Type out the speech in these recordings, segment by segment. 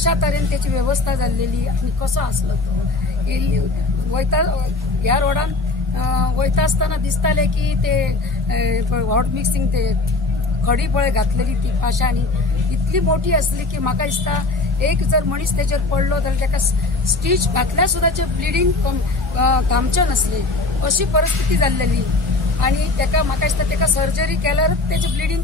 कशा तरेन त्याची व्यवस्था जाल्लेली आनी कसो आसलो तो वयता ह्या रोडान वयता आसतना दिसताले की ते हॉट मिक्सिंग ते खडी पळय घातलेली ती पाशांनी इतली मोठी असली की म्हाका दिसता एक जर मनीस तेचेर पडलो जाल्यार ताका स्टीच घातल्यार सुद्दां ब्लिडींग थांबचें नसलें अशी परिस्थिती जाल्लेली आनी ताका म्हाका दिसता ताका सर्जरी केल्यार तेचें ब्लिडींग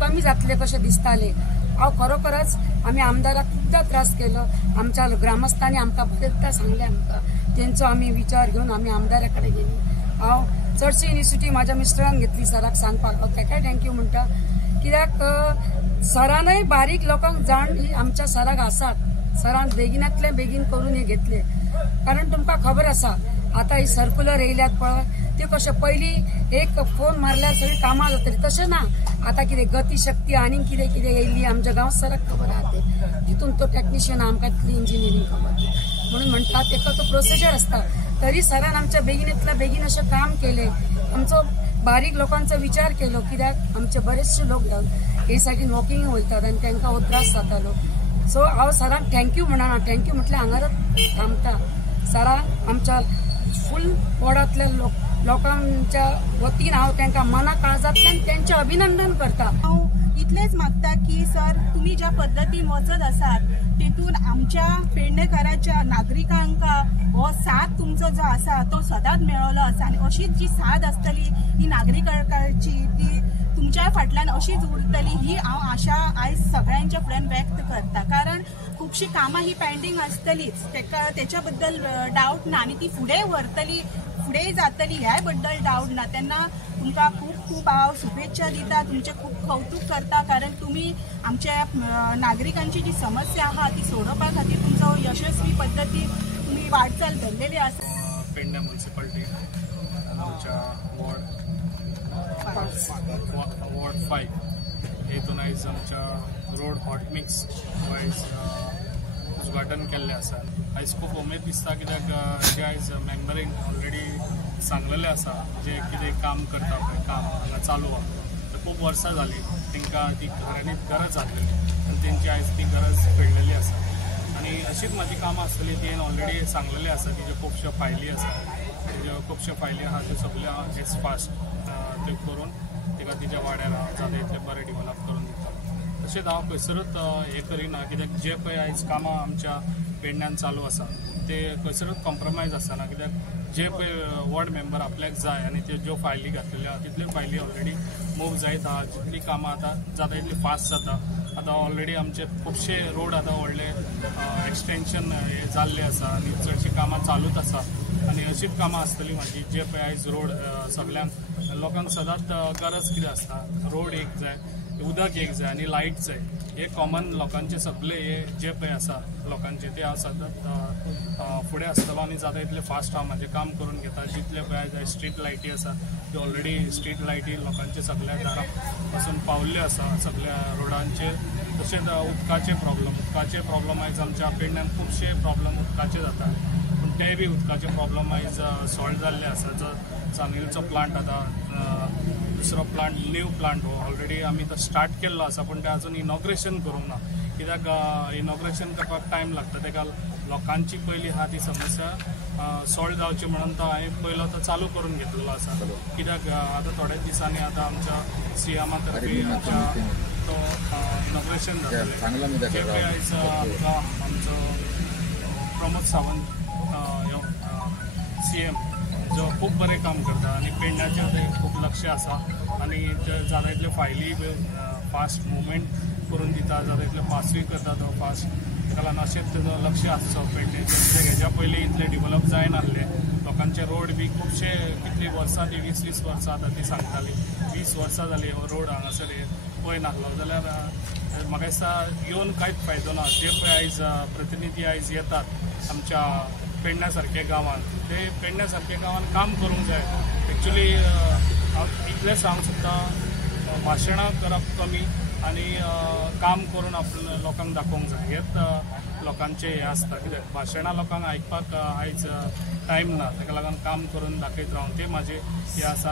कमी जातलें कशें दिसतालें। हांव खरोखरच आमी आमदाराक खूबदां त्रास केलो आमच्या ग्रामस्थांनी आमकां बरेंचदां सांगलें आमकां तेंचो आमी विचार घेवन आमी आमदारा कडेन गेली। हांव चडशी इनिशिएटीव म्हाज्या मिस्टरान घेतली सराक सांगपाक हांव ताकाय थँक्यू म्हणटा कित्याक सरानय बारीक लोकांक जाण ही आमच्या सराक आसात सरान बेगिनांतले बेगीन करून हे घेतले कारण तुमकां खबर आसा आता ही सर्क्युलर येयल्यात पळय ते कशें पयलीं एक फोन मारल्यार सगळीं कामां जातली तशें ना आता कितें गतीशक्ती आनी कितें कितें येयल्ली आमच्या गांव सराक खबर आहा ते तितून तो टॅक्निशियन आमकां तितली इंजिनियरींग खबर म्हणून म्हणटा तेका तो प्रोसिजर आसता तरी सरान आमच्या बेगिनांतल्या बेगीन अशें काम केलें आमचो बारीक लोकांचो विचार केलो कित्याक आमचे बरेचशे लोक हे सायडीन वॉकिंग वयतात आनी तांकां हो त्रास जातालो सो हांव सराक थँक्यू म्हणना थँक्यू म्हटल्यार हांगाच थांबता सराक आमच्या फुल वॉर्डांतल्या लोकांच्या वतीन हांव तांकां मना काळजांतल्यान तेंचें अभिनंदन करता। हांव इतलेंच मागता की सर तुमी ज्या पद्दतीन वचत आसात तेतून आमच्या पेडणेकाराच्या नागरिकांक हो साथ तुमचो जो आसा तो सदांच मेळ्ळो आसा आनी अशीच जी साथ आसतली ही नागरिकांची ती तुमच्या फाटल्यान अशीच उरतली ही हांव आशा आयज सगळ्यांच्या फुड्यान व्यक्त करता कारण खुबशीं कामां ही पेंडींग आसतलीच तेच्या बद्दल डावट ना आनी ती फुडें व्हरतली फुडें जातली ह्याय बद्दल डावट ना तेन्ना तुमकां खूब खूब हांव शुभेच्छा दिता तुमचें खूब कौतुक करता कारण तुमी आमच्या नागरिकांची जी समस्या आहा ती सोडोवपा खातीर तुमचो यशस्वी पद्दतीन तुमी वाटचाल धरलेली आसा। पेडणे म्युनिसिपालिटी आमच्या वॉर्ड 5 हेतून आयज आमच्या रोड हॉट मिक्स वायज उद्घाटन केल्लें आसा आयज खूब उमेद दिसता कित्याक जे आयज मेंबरींग ऑलरेडी सांगलेलें आसा जे कितें काम करता पळय काम हांगा चालू आहा तर खूब वर्सां जालीं तांकां ती घरांनी गरज आसलेली आनी तेंची आयज ती गरज फेडलेली आसा आनी अशीच म्हाजी कामां आसतली ती ऑलरेडी सांगलेलें आसा तिज्यो खुबश्यो फायली आसा तेज्यो खुबश्यो फायली आहा त्यो सगळ्यो हांव एज फास्ट त्यो करून तिका तिच्या वाड्यार जाता तितलें बरें डिवेलप करून दिता तशेंच हांव खंयसरूच हें करिना कित्याक जे पळय आयज कामां आमच्या पेडण्यान चालू आसा ते खंयसरूच कॉम्प्रमायज आसना कित्याक जे पळय वॉर्ड मेंबर आपल्याक जाय आनी त्यो ज्यो फायली घातलेल्यो आहा तितल्यो फायली ऑलरेडी मूव जायत आहा जितली कामां आतां जाता तितली फास्ट जाता आतां ऑलरेडी आमचे खुबशे रोड आतां व्हडले एक्सटेंशन हे जाल्ले आसा आनी चडशीं कामां चालूच आसा आनी अशीच कामां आसतली म्हाजी जे पळय आयज रोड सगळ्यांक लोकांक सदांच गरज कितें आसता रोड एक जाय उदक एक जाय आनी लायट जाय हे कॉमन लोकांचे सगळे हे जे पळय आसा लोकांचे ते हांव सदांच फुडें आसतलो आनी जाता तितलें फास्ट हांव म्हाजें काम करून घेता जितले पळय आयज स्ट्रीट लायटी आसा त्यो ऑलरेडी स्ट्रीट लायटी लोकांच्या सगळ्या दारां पासून पावल्ल्यो आसा सगळ्या रोडांचेर तशेंच उदकाचे प्रॉब्लम आयज आमच्या पेडण्यान खुबशे प्रॉब्लम उदकाचे जाता पूण ते बी उदकाचे प्रॉब्लम आयज सॉल्व जाल्ले आसा जो चांदिलचो प्लांट आतां दुसरो प्लांट न्यू प्लांट हो ऑलरेडी आमी तो स्टार्ट केल्लो आसा पूण ते आजून इनॉग्रेशन करूंक ना कित्याक इनॉग्रेशन करपाक टायम लागता ताका लोकांची पयली आहा ती समस्या सॉल्व जावची म्हणून तो हांवें पयलो तो चालू करून घेतलेलो आसा कित्याक आतां थोड्याच दिसांनी आतां आमच्या सीएमा तर्फे तो इनॉग्रेशन जातलें जे पळय आयज आमकां आमचो प्रमोद सावंत सीएम जो खूब बरें काम करता आनी पेडण्याचेर खूब लक्ष आसा आनी जाता तितल्यो फायली फास्ट मुवमेंट करून दिता जाता तितलें फास्टूय करता तो फास्ट ताका लागून अशेंच तेजो लक्ष आसचो पेडण्याचेर हेज्या पयलीं इतलें डिवेलप जायनासलें लोकांचे रोड बी खुबशे कितलीं वर्सां ती 20 वर्सां आतां ती सांगताली 20 वर्सां जालीं हो रोड हांगासर पळय नासलो जाल्यार म्हाका दिसता येवन कांयच फायदो ना जे पळय आयज प्रतिनिधी आयज येतात आमच्या पेडण्या सारक्या गांवांत ते पेडण्या सारक्या गांवांत काम करूंक जाय एक्चुली हांव इतलें सांग सोदतां भाशणां करप कमी आनी काम करून आपल्या लोकांक दाखोवंक जाय हेच लोकांचे हे आसता कित्याक भाशणां लोकांक आयकपाक आयज टायम ना ताका लागून काम करून दाखयत रावन ते म्हाजे हे आसा।